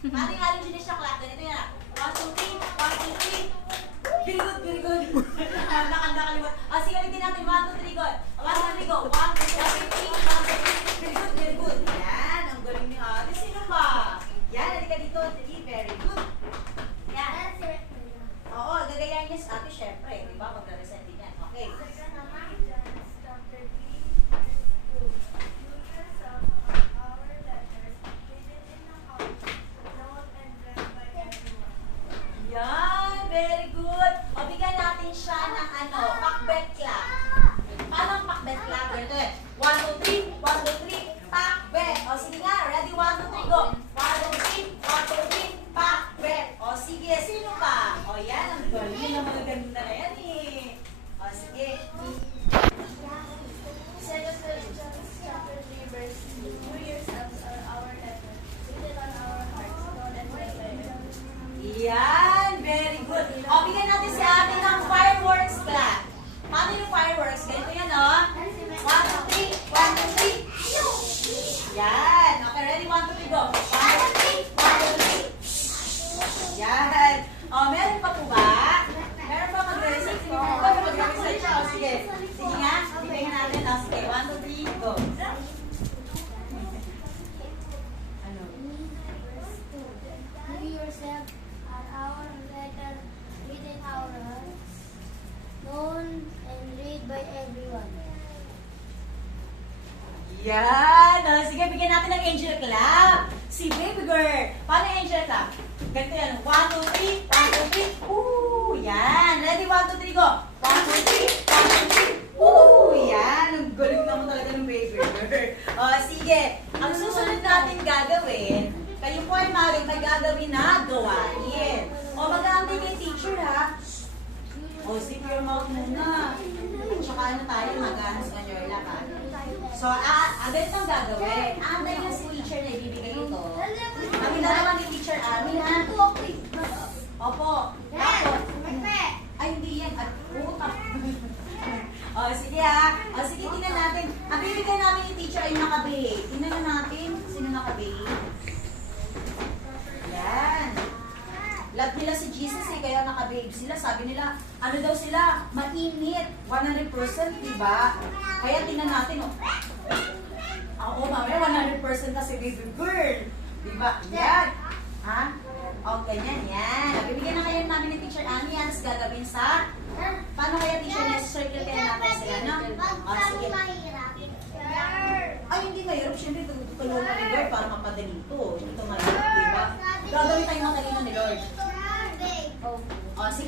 Ating Genius siya clap. Ganito yan. 1, 2, 3. 1, 2, 3. Very good, very good. Nakalimutan. Sige, ulitin natin. 1, 2, 3, go. 1, 2, 3, go. 1, 2, 3, 1, 2, 3. Very good, very good. Yan, ang galing ni ate. Sino ba? Yan, halika dito. Very good. Yan. Oo, gagayahin niya sa ate, syempre. Di ba? Magre-resent din yan. Okay. Yan, very good. O, bigyan natin siya ng pakbet clap. Paano ang pakbet clap? Ganito eh. 1, 2, 3, 1, 2, 3, pakbet. O, sige nga. Ready? 1, 2, 3, go. 1, 2, 3, 1, 2, 3, pakbet. O, sige. Sino pa? O, yan. Ang galing na mga ganda na yan eh. O, sige. Yan, very good. O, bigyan natin si ate ng fireworks clap. Paano yung fireworks? Ganito yan, o. 1, 2, 3, 1, 2, 3. Yan. Okay, ready? 1, 2, 3, go. 1, 2, 3, 1, 2, 3. Yan. O, meron pa po ba? Meron pa mag-recite? Sige, mag-recite siya. O, sige. Sige nga. Bigyan natin. O, sige. 1, 2, 3, go. Ano? Give yourself an hour letter written our hearts, known and read by everyone. Yan! O, sige, bigyan natin ng angel clap. Si baby girl. Paano yung angel clap? Ganito yan. 1, 2, 3. 1, 2, 3. Woo! Yan. Ready? 1, 2, 3, go. 1, 2, 3. 1, 2, 3. Woo! Yan. Ang galing naman talaga ng baby girl. O, sige. Ang susunod natin gagawin, kayo po ay may gagawin na gawain. O, mag-aantay kay teacher, ha? O, zip your mouth muna. Tsaka ano tayo, mag-anos on your lap, ha? So, ganito ang gagawin. Antay lang si teacher na ibibigay ito. Kami na naman ni teacher Amin, ha? Opo. Tapos, ay, hindi yan. Utap. O, sige, ha? O, sige, tingnan natin. Ang bibigay namin ni teacher ay nakabihave. Tingnan na natin. Sino nakabihave? Yan. Love nila si Jesus eh, kaya naka-babe sila. Sabi nila, ano daw sila? Mainit. 100%, diba? Kaya tingnan natin, oh. Oo, mamaya 100% kasi baby girl. Diba? Yan. Ha? O, ganyan. Yan. Bibigyan na kayo namin ni Teacher Annie. Yan, tapos gagawin sa... Paano kaya teacher niya? Circle kaya natin sila, no? O, sige. Ay, hindi mahirap. Siyempre, tulungan ni Lord para mapadali ito. Ito mahirap, diba? Gagawin tayong matalino ni Lord. O, sige.